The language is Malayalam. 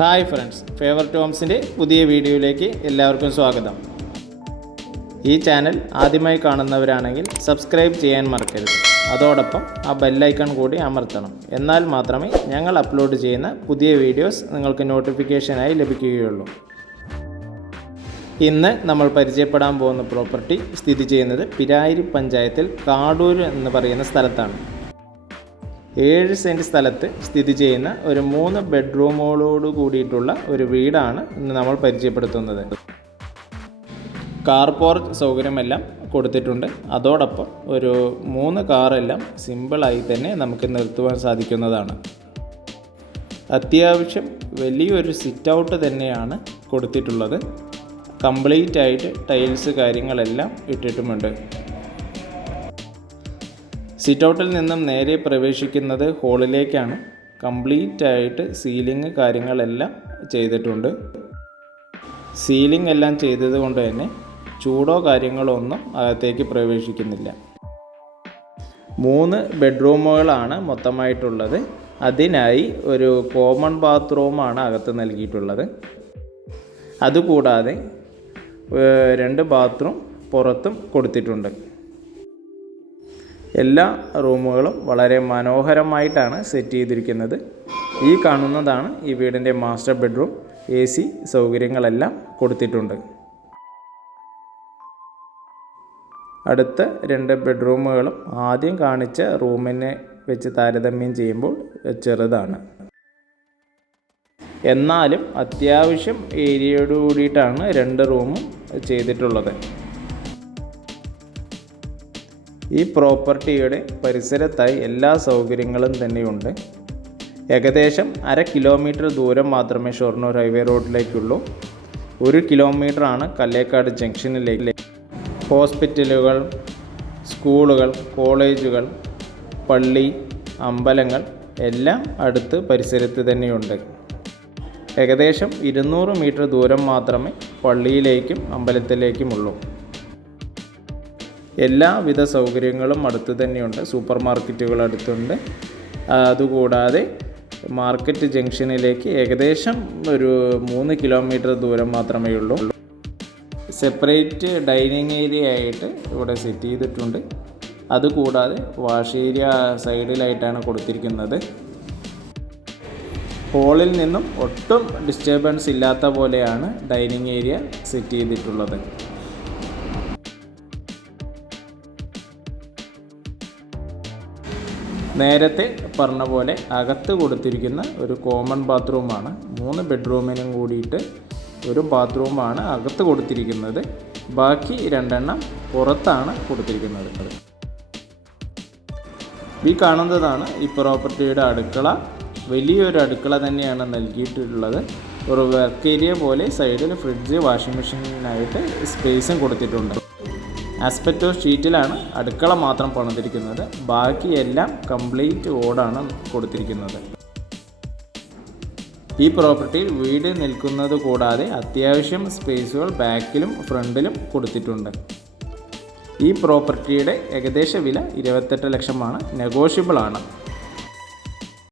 ഹായ് ഫ്രണ്ട്സ്, ഫേവററ്റ് ഹോംസിൻ്റെ പുതിയ വീഡിയോയിലേക്ക് എല്ലാവർക്കും സ്വാഗതം. ഈ ചാനൽ ആദ്യമായി കാണുന്നവരാണെങ്കിൽ സബ്സ്ക്രൈബ് ചെയ്യാൻ മറക്കരുത്. അതോടൊപ്പം ആ ബെല്ലൈക്കൺ കൂടി അമർത്തണം. എന്നാൽ മാത്രമേ ഞങ്ങൾ അപ്ലോഡ് ചെയ്യുന്ന പുതിയ വീഡിയോസ് നിങ്ങൾക്ക് നോട്ടിഫിക്കേഷനായി ലഭിക്കുകയുള്ളൂ. ഇന്ന് നമ്മൾ പരിചയപ്പെടാൻ പോകുന്ന പ്രോപ്പർട്ടി സ്ഥിതി ചെയ്യുന്നത് പിരായിരി പഞ്ചായത്തിൽ കാടൂർ എന്ന് പറയുന്ന സ്ഥലത്താണ്. 7 സെൻറ്റ് സ്ഥലത്ത് സ്ഥിതി ചെയ്യുന്ന ഒരു 3 ബെഡ്റൂമുകളോട് കൂടിയിട്ടുള്ള ഒരു വീടാണ് ഇന്ന് നമ്മൾ പരിചയപ്പെടുത്തുന്നത്. കാർ പോർച്ച് സൗകര്യമെല്ലാം കൊടുത്തിട്ടുണ്ട്. അതോടൊപ്പം ഒരു 3 കാറെല്ലാം സിമ്പിളായി തന്നെ നമുക്ക് നിർത്തുവാൻ സാധിക്കുന്നതാണ്. അത്യാവശ്യം വലിയൊരു സിറ്റ് ഔട്ട് തന്നെയാണ് കൊടുത്തിട്ടുള്ളത്. കംപ്ലീറ്റ് ആയിട്ട് ടൈൽസ് കാര്യങ്ങളെല്ലാം ഇട്ടിട്ടുമുണ്ട്. സിറ്റ് ഔട്ടിൽ നിന്നും നേരെ പ്രവേശിക്കുന്നത് ഹാളിലേക്കാണ്. കംപ്ലീറ്റ് ആയിട്ട് സീലിംഗ് കാര്യങ്ങളെല്ലാം ചെയ്തിട്ടുണ്ട്. സീലിംഗ് എല്ലാം ചെയ്തത് കൊണ്ട് തന്നെ ചൂടോ കാര്യങ്ങളോ ഒന്നും അകത്തേക്ക് പ്രവേശിക്കുന്നില്ല. 3 ബെഡ്റൂമുകളാണ് മൊത്തമായിട്ടുള്ളത്. അതിനായി ഒരു കോമൺ ബാത്റൂമാണ് അകത്ത് നൽകിയിട്ടുള്ളത്. അതുകൂടാതെ 2 ബാത്റൂം പുറത്തും കൊടുത്തിട്ടുണ്ട്. എല്ലാ റൂമുകളും വളരെ മനോഹരമായിട്ടാണ് സെറ്റ് ചെയ്തിരിക്കുന്നത്. ഈ കാണുന്നതാണ് ഈ വീടിൻ്റെ മാസ്റ്റർ ബെഡ്റൂം. AC സൗകര്യങ്ങളെല്ലാം കൊടുത്തിട്ടുണ്ട്. അടുത്ത 2 ബെഡ്റൂമുകളും ആദ്യം കാണിച്ച റൂമിനെ വെച്ച് താരതമ്യം ചെയ്യുമ്പോൾ ചെറുതാണ്. എന്നാലും അത്യാവശ്യം ഏരിയയോട് കൂടിയിട്ടാണ് 2 റൂമും ചെയ്തിട്ടുള്ളത്. ഈ പ്രോപ്പർട്ടിയുടെ പരിസരത്തായി എല്ലാ സൗകര്യങ്ങളും തന്നെയുണ്ട്. ഏകദേശം 1/2 കിലോമീറ്റർ ദൂരം മാത്രമേ ഷൊർണൂർ ഹൈവേ റോഡിലേക്കുള്ളൂ. 1 കിലോമീറ്ററാണ് കല്ലേക്കാട് ജംഗ്ഷനിലേക്ക്. ഹോസ്പിറ്റലുകൾ, സ്കൂളുകൾ, കോളേജുകൾ, പള്ളി, അമ്പലങ്ങൾ എല്ലാം അടുത്ത് പരിസരത്ത് തന്നെയുണ്ട്. ഏകദേശം 200 മീറ്റർ ദൂരം മാത്രമേ പള്ളിയിലേക്കും അമ്പലത്തിലേക്കുമുള്ളൂ. എല്ലാവിധ സൗകര്യങ്ങളും അടുത്ത് തന്നെയുണ്ട്. സൂപ്പർ മാർക്കറ്റുകൾ അടുത്തുണ്ട്. അതുകൂടാതെ മാർക്കറ്റ് ജംഗ്ഷനിലേക്ക് ഏകദേശം ഒരു 3 കിലോമീറ്റർ ദൂരം മാത്രമേ ഉള്ളൂ. സെപ്പറേറ്റ് ഡൈനിങ് ഏരിയ ആയിട്ട് ഇവിടെ സെറ്റ് ചെയ്തിട്ടുണ്ട്. അതുകൂടാതെ വാഷ് ഏരിയ സൈഡിലായിട്ടാണ് കൊടുത്തിരിക്കുന്നത്. ഹാളിൽ നിന്നും ഒട്ടും ഡിസ്റ്റർബൻസ് ഇല്ലാത്ത പോലെയാണ് ഡൈനിങ് ഏരിയ സെറ്റ് ചെയ്തിട്ടുള്ളത്. നേരത്തെ പറഞ്ഞ പോലെ അകത്ത് കൊടുത്തിരിക്കുന്ന ഒരു കോമൺ ബാത്റൂമാണ്. 3 ബെഡ്റൂമിനും കൂടിയിട്ട് ഒരു ബാത്റൂമാണ് അകത്ത് കൊടുത്തിരിക്കുന്നത്. ബാക്കി 2 എണ്ണം പുറത്താണ് കൊടുത്തിരിക്കുന്നത്. ഈ കാണുന്നതാണ് ഈ പ്രോപ്പർട്ടിയുടെ അടുക്കള. വലിയൊരു അടുക്കള തന്നെയാണ് നൽകിയിട്ടുള്ളത്. ഒരു വർക്ക് ഏരിയ പോലെ സൈഡിൽ ഫ്രിഡ്ജ്, വാഷിംഗ് മെഷീനായിട്ട് സ്പേസും കൊടുത്തിട്ടുണ്ട്. ആസ്പെറ്റോ ഷീറ്റിലാണ് അടുക്കള മാത്രം പണിതിരിക്കുന്നത്. ബാക്കിയെല്ലാം കംപ്ലീറ്റ് ഓടാണ് കൊടുത്തിരിക്കുന്നത്. ഈ പ്രോപ്പർട്ടിയിൽ വീട് നിൽക്കുന്നത് കൂടാതെ അത്യാവശ്യം സ്പേസുകൾ ബാക്കിലും ഫ്രണ്ടിലും കൊടുത്തിട്ടുണ്ട്. ഈ പ്രോപ്പർട്ടിയുടെ ഏകദേശ വില 28 ലക്ഷമാണ്. നെഗോഷ്യബിളാണ്.